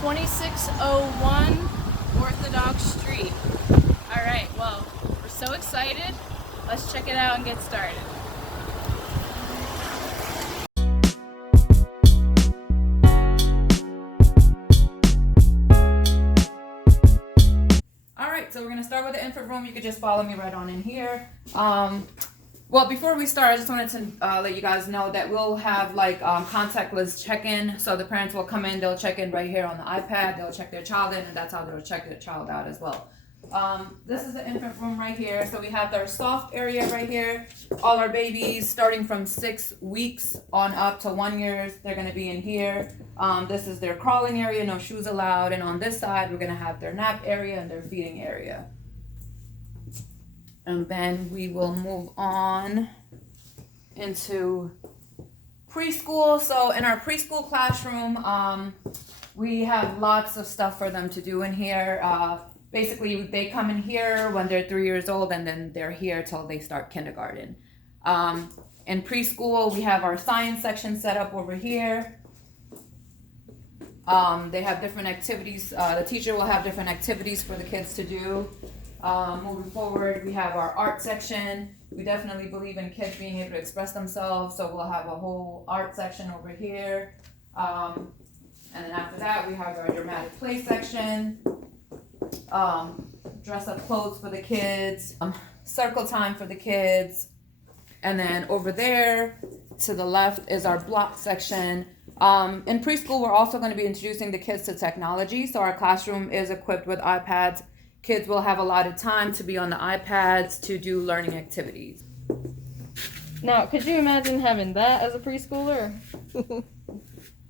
2601 Orthodox Street. All right, well, we're so excited. Let's check it out and get started. All right, so we're gonna start with the infant room. You could just follow me right on in here. Well, before we start, I just wanted to let you guys know that we'll have contactless check-in. So the parents will come in, they'll check in right here on the iPad, they'll check their child in, and that's how they'll check their child out as well. This is the infant room right here. So we have our soft area right here. All our babies starting from 6 weeks on up to 1 year, they're gonna be in here. This is their crawling area, no shoes allowed. And on this side, we're gonna have their nap area and their feeding area. And then we will move on into preschool. So in our preschool classroom, we have lots of stuff for them to do in here. Basically, they come in here when they're 3 years old, and then they're here till they start kindergarten. In preschool, we have our science section set up over here. They have different activities. The teacher will have different activities for the kids to do. Moving forward, we have our art section. We definitely believe in kids being able to express themselves, so we'll have a whole art section over here. And then after that, we have our dramatic play section. Dress up clothes for the kids. Circle time for the kids. And then over there to the left is our block section. In preschool, we're also going to be introducing the kids to technology. So our classroom is equipped with iPads. Kids will have a lot of time to be on the iPads to do learning activities. Now, could you imagine having that as a preschooler?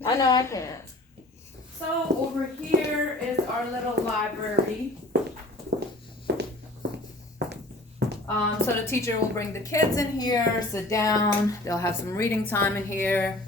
I know I can't. So over here is our little library. So the teacher will bring the kids in here, sit down. They'll have some reading time in here.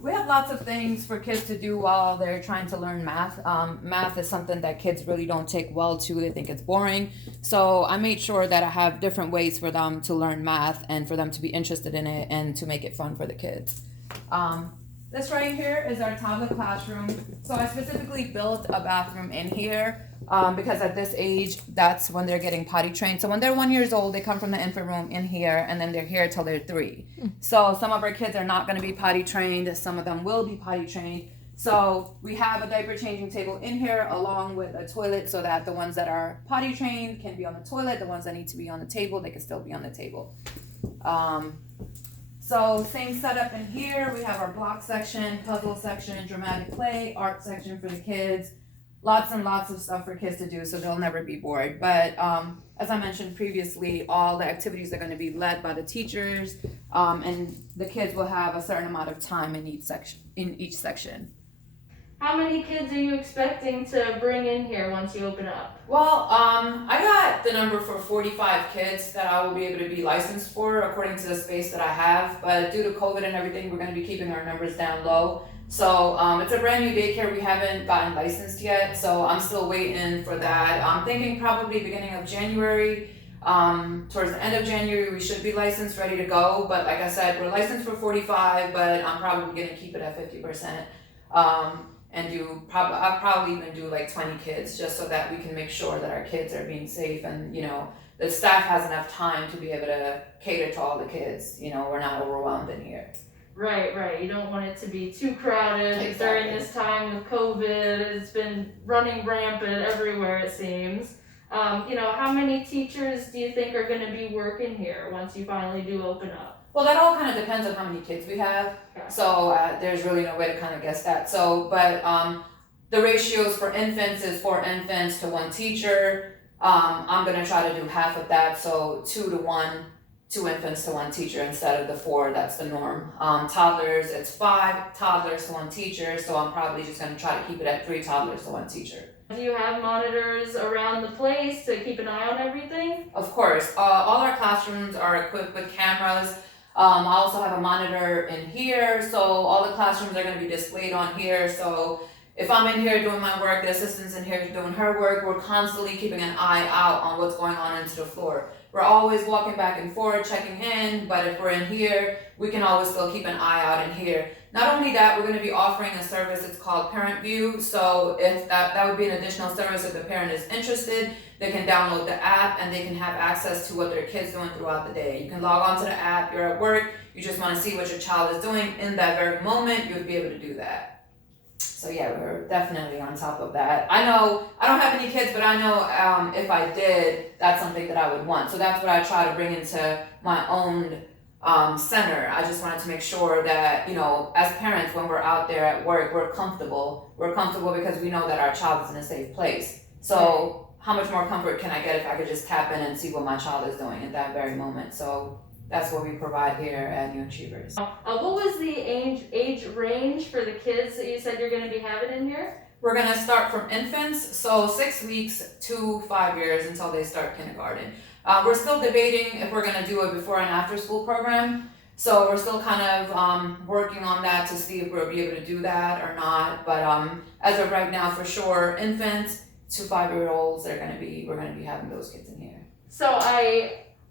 We have lots of things for kids to do while they're trying to learn math. Math is something that kids really don't take well to. They think it's boring. So I made sure that I have different ways for them to learn math and for them to be interested in it and to make it fun for the kids. This right here is our tablet classroom. So I specifically built a bathroom in here because at this age, that's when they're getting potty trained. So when they're 1 year old, they come from the infant room in here, and then they're here till they're 3. So some of our kids are not going to be potty trained. Some of them will be potty trained. So we have a diaper changing table in here along with a toilet so that the ones that are potty trained can be on the toilet. The ones that need to be on the table, they can still be on the table. So same setup in here. We have our block section, puzzle section, dramatic play, art section for the kids. Lots and lots of stuff for kids to do, so they'll never be bored. But as I mentioned previously, all the activities are going to be led by the teachers, and the kids will have a certain amount of time in each section. How many kids are you expecting to bring in here once you open up? Well, I got the number for 45 kids that I will be able to be licensed for according to the space that I have. But due to COVID and everything, we're going to be keeping our numbers down low. So it's a brand new daycare. We haven't gotten licensed yet, so I'm still waiting for that. I'm thinking probably beginning of January. Towards the end of January, we should be licensed, ready to go. But like I said, we're licensed for 45, but I'm probably going to keep it at 50%. And I'll probably even do like 20 kids just so that we can make sure that our kids are being safe and, the staff has enough time to be able to cater to all the kids. We're not overwhelmed in here. Right. You don't want it to be too crowded. Exactly. During this time with COVID, it's been running rampant everywhere, it seems. How many teachers do you think are going to be working here once you finally do open up? Well, that all kind of depends on how many kids we have. Okay. So there's really no way to kind of guess that. So, but the ratios for infants is 4 infants to 1 teacher. I'm going to try to do half of that. So 2 to 1, 2 infants to 1 teacher instead of the 4. That's the norm. Toddlers, it's 5 toddlers to 1 teacher. So I'm probably just going to try to keep it at 3 toddlers to 1 teacher. Do you have monitors around the place to keep an eye on everything? Of course. All our classrooms are equipped with cameras. I also have a monitor in here, so all the classrooms are going to be displayed on here. So if I'm in here doing my work, the assistant's in here doing her work, we're constantly keeping an eye out on what's going on into the floor. we're always walking back and forth, checking in, but if we're in here, we can always still keep an eye out in here. Not only that, we're going to be offering a service, it's called Parent View. So if that would be an additional service if the parent is interested, they can download the app and they can have access to what their kid's doing throughout the day. You can log onto the app, you're at work, you just want to see what your child is doing in that very moment, you would be able to do that. So yeah, we're definitely on top of that. I know, I don't have any kids, but I know if I did, that's something that I would want. So that's what I try to bring into my own center. I just wanted to make sure that, you know, as parents, when we're out there at work, we're comfortable. We're comfortable because we know that our child is in a safe place. So how much more comfort can I get if I could just tap in and see what my child is doing at that very moment? So that's what we provide here at New Achievers. What was the age range for the kids that you said you're going to be having in here? We're going to start from infants, so 6 weeks to 5 years until they start kindergarten. We're still debating if we're going to do a before and after school program. So we're still kind of working on that to see if we'll be able to do that or not. But as of right now, for sure, infants to 5-year-olds, we're going to be having those kids in here. So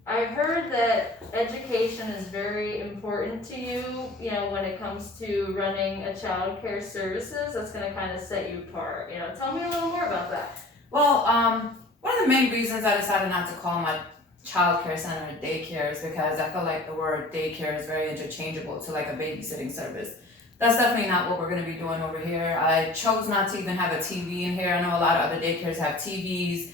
I heard that education is very important to you, you know, when it comes to running a child care services. That's going to kind of set you apart. You know, tell me a little more about that. Well, one of the main reasons I decided not to call my child care center a daycare is because I feel like the word daycare is very interchangeable to like a babysitting service. That's definitely not what we're going to be doing over here. I chose not to even have a TV in here. I know a lot of other daycares have TVs.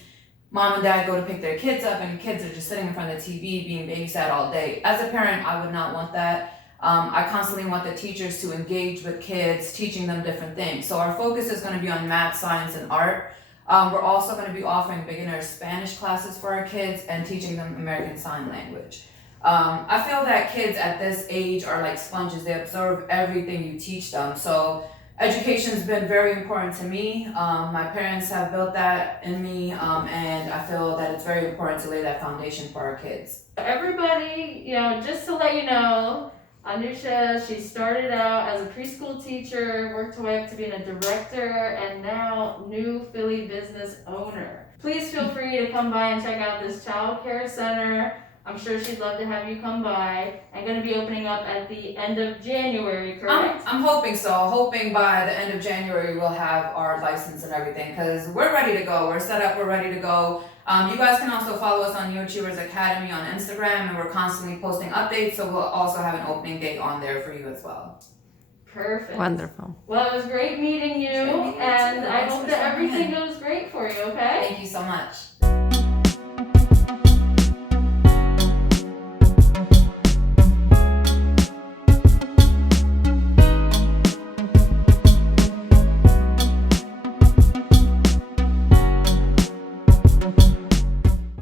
Mom and dad go to pick their kids up and kids are just sitting in front of the TV being babysat all day. As a parent, I would not want that. I constantly want the teachers to engage with kids, teaching them different things. So our focus is going to be on math, science, and art. We're also going to be offering beginner Spanish classes for our kids and teaching them American Sign Language. I feel that kids at this age are like sponges. They absorb everything you teach them. So education's been very important to me. My parents have built that in me, and I feel that it's very important to lay that foundation for our kids. Everybody, you know, just to let you know, Anusha, she started out as a preschool teacher, worked her way up to being a director, and now new Philly business owner. Please feel free to come by and check out this child care center. I'm sure she'd love to have you come by. I'm going to be opening up at the end of January, correct? I'm hoping so. Hoping by the end of January we'll have our license and everything because we're ready to go. We're set up. We're ready to go. You guys can also follow us on New Achievers Academy on Instagram, and we're constantly posting updates. So we'll also have an opening date on there for you as well. Perfect. Wonderful. Well, it was great meeting you, Great meeting you and too. I Thanks hope for that stopping everything in. goes great for you, okay? Thank you so much.